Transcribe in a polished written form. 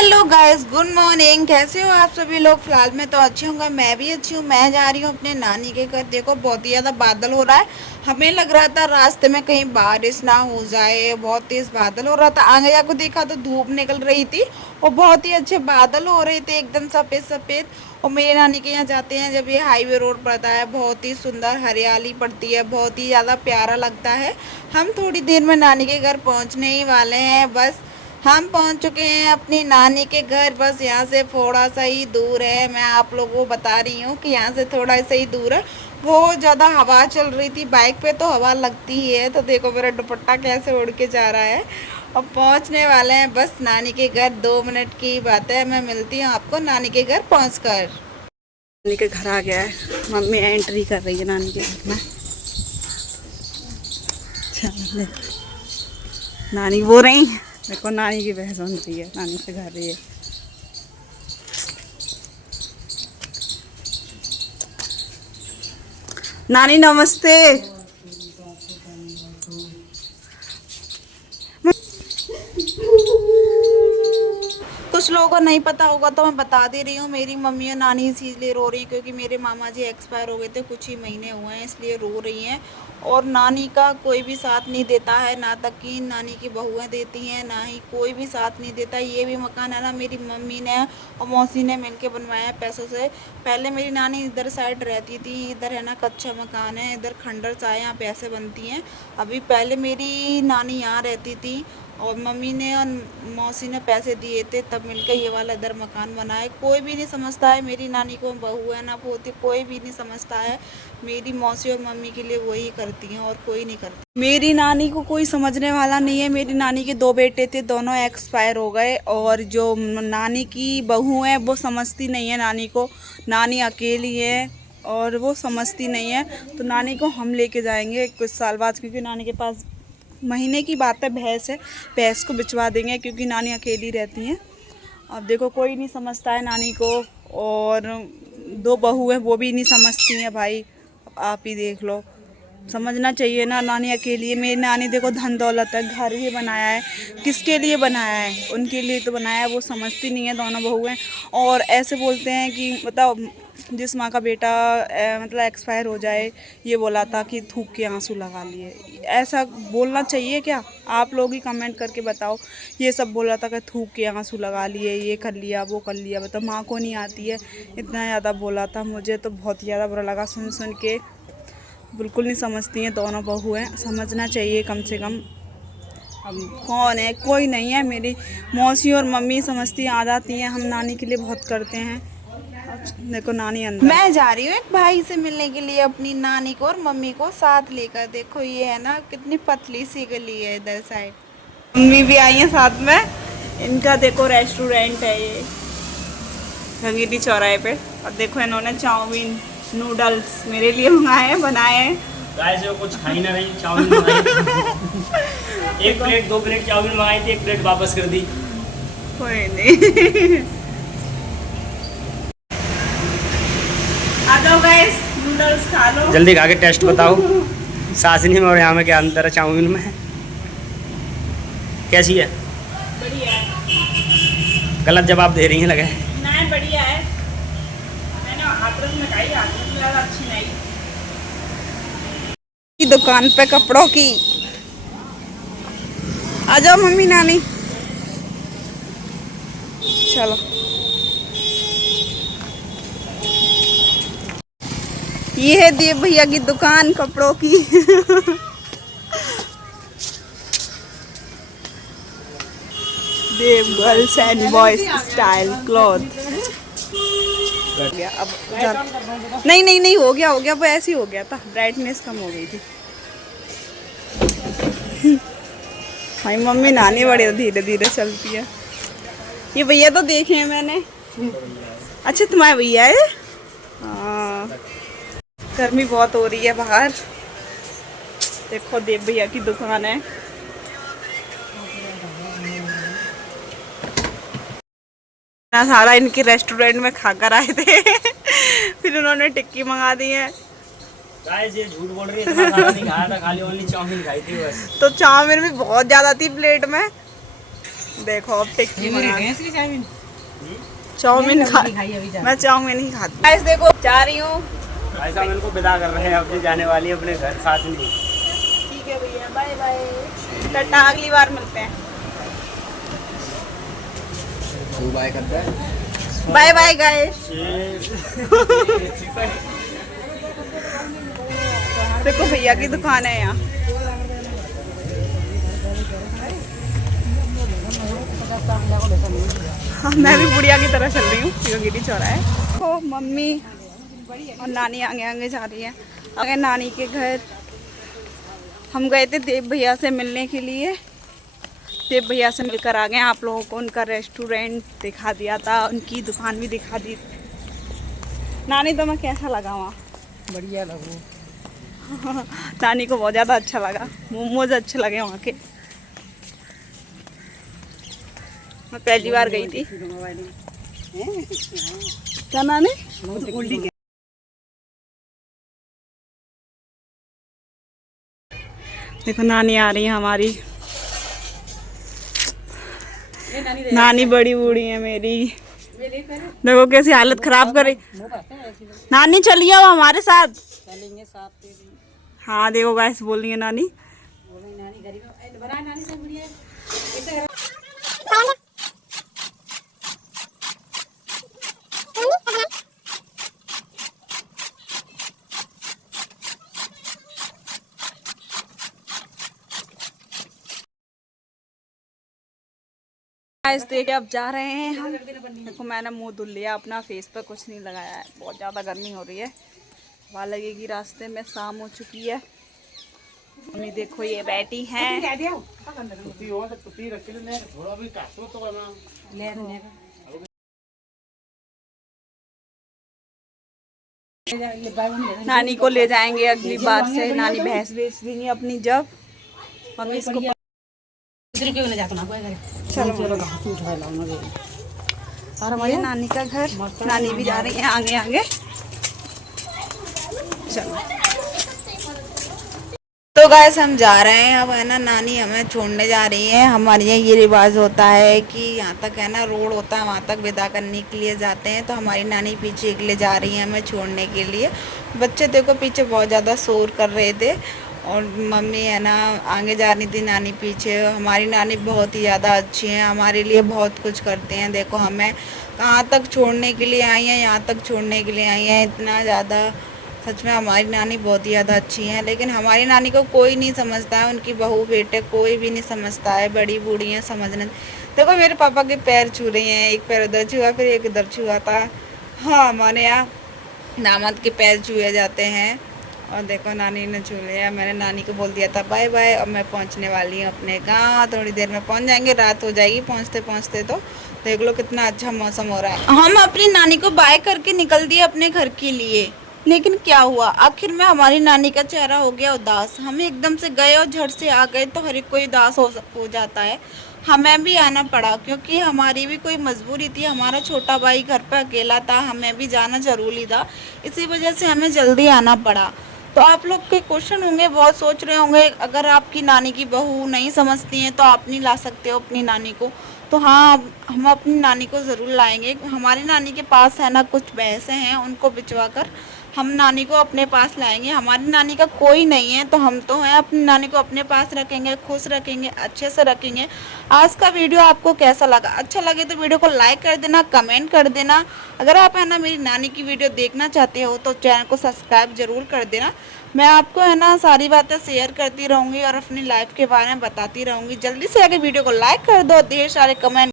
Hello guys, good morning. कैसे हो आप सभी लोग? फिलहाल में तो अच्छे होंगे, मैं भी अच्छी हूँ। मैं जा रही हूँ अपने नानी के घर। देखो बहुत ही ज़्यादा बादल हो रहा है। हमें लग रहा था रास्ते में कहीं बारिश ना हो जाए, बहुत तेज़ बादल हो रहा था। आगे जाकर देखा तो धूप निकल रही थी और बहुत ही अच्छे बादल हो रहे थे, एकदम सफ़ेद सफ़ेद। और मेरे नानी के यहाँ जाते हैं जब ये हाईवे रोड पड़ता है, बहुत ही सुंदर हरियाली पड़ती है, बहुत ही ज़्यादा प्यारा लगता है। हम थोड़ी देर में नानी के घर पहुँचने ही वाले हैं। बस हम पहुंच चुके हैं अपनी नानी के घर। बस यहाँ से थोड़ा सा ही दूर है। मैं आप लोगों को बता रही हूँ कि यहाँ से थोड़ा सा ही दूर है। बहुत ज़्यादा हवा चल रही थी, बाइक पे तो हवा लगती ही है। तो देखो मेरा दुपट्टा कैसे उड़ के जा रहा है। अब पहुँचने वाले हैं बस नानी के घर। 2 मिनट की बात है, मैं मिलती हूँ आपको नानी के घर पहुँच कर। नानी के घर आ गया है, मम्मी एंट्री कर रही है नानी के घर में। चलो नानी वो रही, देखो नानी की बहस बन रही है, नानी से घर रही है। नानी नमस्ते। कुछ लोगों को नहीं पता होगा तो मैं बता दे रही हूँ, मेरी मम्मी और नानी इसलिए रो रही है क्योंकि मेरे मामा जी एक्सपायर हो गए थे, कुछ ही महीने हुए हैं, इसलिए रो रही हैं। और नानी का कोई भी साथ नहीं देता है, ना तक कि नानी की बहुएं देती हैं, ना ही कोई भी साथ नहीं देता। ये भी मकान है ना, मेरी मम्मी ने और मौसी ने मिलके बनवाया है पैसों से। पहले मेरी नानी इधर साइड रहती थी, इधर है ना कच्चा मकान है, इधर खंडर सा है, यहाँ पैसे बनती हैं। अभी पहले मेरी नानी यहाँ रहती थी और मम्मी ने और मौसी ने पैसे दिए थे, तब मिलकर ये वाला इधर मकान बना है। कोई भी नहीं समझता है मेरी नानी को, बहू है ना पोती, कोई भी नहीं समझता है। मेरी मौसी और मम्मी के लिए वही करती हैं और कोई नहीं करती। मेरी नानी को कोई समझने वाला नहीं है। मेरी नानी के 2 बेटे थे, दोनों एक्सपायर हो गए। और जो नानी की बहू है वो समझती नहीं है नानी को। नानी अकेली है और वो समझती नहीं है। तो नानी को हम लेके जाएंगे कुछ साल बाद, क्योंकि नानी के पास महीने की बात है भैंस है, भैंस को बिचवा देंगे क्योंकि नानी अकेली रहती हैं। अब देखो कोई नहीं समझता है नानी को, और 2 बहू हैं वो भी नहीं समझती हैं भाई। आप ही देख लो, समझना चाहिए ना, नानी अकेली है। मेरी नानी देखो धन दौलत है, घर भी बनाया है, किसके लिए बनाया है? उनके लिए तो बनाया है। वो समझती नहीं है, दोनों बहू हैं। और ऐसे बोलते हैं कि बताओ, जिस माँ का बेटा मतलब एक्सपायर हो जाए, ये बोला था कि थूक के आंसू लगा लिए। ऐसा बोलना चाहिए क्या? आप लोग ही कमेंट करके बताओ। ये सब बोला था कि थूक के आंसू लगा लिए, ये कर लिया, वो कर लिया। बताओ माँ को नहीं आती है? इतना ज़्यादा बोला था, मुझे तो बहुत ज़्यादा बुरा लगा सुन सुन के। बिल्कुल नहीं समझती हैं दोनों बहू हैं, समझना चाहिए कम से कम। अब कौन है? कोई नहीं है। मेरी मौसी और मम्मी समझती आ जाती हैं, हम नानी के लिए बहुत करते हैं। देखो नानी अंदर। मैं जा रही हूँ एक भाई से मिलने के लिए, अपनी नानी को और मम्मी को साथ लेकर। देखो ये है ना कितनी पतली सी गली है इधर साइड। मम्मी भी आई है साथ में। इनका देखो रेस्टोरेंट है ये रंगीली चौराहे पे। और देखो इन्होंने चाउमीन नूडल्स मेरे लिए मंगाए हैं, बनाए हैं। गाइस वो कुछ खाई ना रही, चाउमीन मंगाई। एक प्लेट 2 प्लेट चाउमीन मंगाई थी, 1 प्लेट वापस कर दी। कोई नहीं। आ जाओ गाइस, नूडल्स खा लो। जल्दी खा के टेस्ट बताओ सासनी में और यहाँ में क्या अंतर है चाउमीन में? कैसी है? बढ़िया है। गलत जवाब दे रही हैं लगे। नहीं बढ़िया है। मैंने हाथरस में खाई, हाथरस में ज़्यादा अच्छी नहीं। की दुकान पे कपड़ों की। आ जाओ मम्मी नानी, चलो। ये है देव भैया की दुकान कपड़ों की। Dev girls and boys style cloth. अब नहीं नहीं नहीं, हो गया वो ऐसे ही हो गया था, ब्राइटनेस कम हो गई थी। भाई मम्मी नानी बड़े धीरे धीरे चलती है। ये भैया तो देखे हैं मैंने। अच्छा तुम्हारे भैया है? हाँ। गर्मी बहुत हो रही है बाहर। देखो देव भैया की दुकान है। सारा इनके रेस्टोरेंट में खाकर आए थे। फिर उन्होंने टिक्की मंगा दी है। गाइस ये झूठ बोल रही है, इतना खाना नहीं खाया था, खाली ओनली चाउमीन खाई थी बस। तो चाउमीन भी बहुत ज्यादा थी प्लेट में। देखो अब टिक्की चाउमीन खा, मैं चाउमीन ही खाती। गाइस देखो जा रही हूँ। भाई साहब इनको विदा कर रहे हैं, अपनी जाने वाली है अपने घर, साथ नहीं। ठीक है भैया, बाय बाय, टाटा, अगली बार मिलते हैं। Bye bye guys. देखो भैया की दुकान है यहाँ। हाँ, मैं भी बुढ़िया की तरह चल रही हूँ, योगिनी चौराहे। तो मम्मी और नानी आगे आगे जा रही है। आगे नानी के घर हम गए थे देव भैया से मिलने के लिए। देव भैया से मिलकर आ गए। आप लोगों को उनका रेस्टोरेंट दिखा दिया था, उनकी दुकान भी दिखा दी। नानी तुम्हें कैसा लगा वहाँ? बढ़िया लगो। नानी को बहुत ज़्यादा अच्छा लगा, मोमोज अच्छे लगे वहाँ के। मैं पहली बार गई थी। क्या नाम है? देखो नानी आ रही है हमारी। नानी बड़ी बूढ़ी है मेरी। देखो कैसी हालत खराब करे। नानी चलिए आओ हमारे साथ। चलेंगे साथ। हाँ देखो गाइस बोल रही है नानी। गाइस देखिए अब जा रहे हैं हम। देखो मैंने मुंह धुल लिया अपना, फेस पर कुछ नहीं लगाया है, बहुत ज़्यादा गर्मी हो रही है। हवा लगेगी रास्ते में, शाम हो चुकी है। मम्मी देखो ये बैठी हैं। नानी को ले जाएंगे अगली बार से। नानी भैंस बेच देंगी अपनी जब। मम्मी इसको ये नानी का घर। नानी भी जा रही है आगे आगे। चलो तो गाइस हम जा रहे हैं अब, है ना। नानी हमें छोड़ने जा रही है। हमारे यहाँ ये रिवाज होता है कि यहाँ तक है ना रोड होता है, वहाँ तक विदा करने के लिए जाते हैं। तो हमारी नानी पीछे के लिए जा रही है हमें छोड़ने के लिए। बच्चे देखो पीछे बहुत ज़्यादा शोर कर रहे थे और मम्मी है ना आगे जा रही थी, नानी पीछे। हमारी नानी बहुत ही ज़्यादा अच्छी हैं, हमारे लिए बहुत कुछ करते हैं। देखो हमें कहाँ तक छोड़ने के लिए आई हैं, यहाँ तक छोड़ने के लिए आई हैं। इतना ज़्यादा सच में हमारी नानी बहुत ही ज़्यादा अच्छी हैं। लेकिन हमारी नानी को कोई नहीं समझता है, उनकी बहू बेटे कोई भी नहीं समझता है। बड़ी बूढ़ी हैं, समझने। देखो मेरे पापा के पैर छू रही हैं, एक पैर उधर छुआ फिर एक उधर छुआ था। हाँ हमारे यहाँ दामाद के पैर छुए जाते हैं। और देखो नानी ने छू लिया। मैंने नानी को बोल दिया था बाय बाय। अब मैं पहुंचने वाली हूँ अपने गांव, थोड़ी देर में पहुंच जाएंगे, रात हो जाएगी पहुंचते पहुंचते। तो देख लो कितना अच्छा मौसम हो रहा है। हम अपनी नानी को बाय करके निकल दिए अपने घर के लिए, लेकिन क्या हुआ आखिर में हमारी नानी का चेहरा हो गया उदास। हम एकदम से गए और झट से आ गए तो हर एक कोई उदास हो जाता है। हमें भी आना पड़ा क्योंकि हमारी भी कोई मजबूरी थी। हमारा छोटा भाई घर पे अकेला था, हमें भी जाना जरूरी था, इसी वजह से हमें जल्दी आना पड़ा। तो आप लोग के क्वेश्चन होंगे, बहुत सोच रहे होंगे अगर आपकी नानी की बहू नहीं समझती हैं तो आप नहीं ला सकते हो अपनी नानी को। तो हाँ हम अपनी नानी को ज़रूर लाएंगे। हमारी नानी के पास है ना कुछ भैंसें हैं, उनको बिचवा कर हम नानी को अपने पास लाएंगे। हमारी नानी का कोई नहीं है तो हम तो हैं, अपनी नानी को अपने पास रखेंगे, खुश रखेंगे, अच्छे से रखेंगे। आज का वीडियो आपको कैसा लगा? अच्छा लगे तो वीडियो को लाइक कर देना, कमेंट कर देना। अगर आप है ना मेरी नानी की वीडियो देखना चाहते हो तो चैनल को सब्सक्राइब जरूर कर देना। मैं आपको है ना सारी बातें शेयर करती रहूँगी और अपनी लाइफ के बारे में बताती रहूँगी। जल्दी से आगे वीडियो को लाइक कर दो, ढेर सारे कमेंट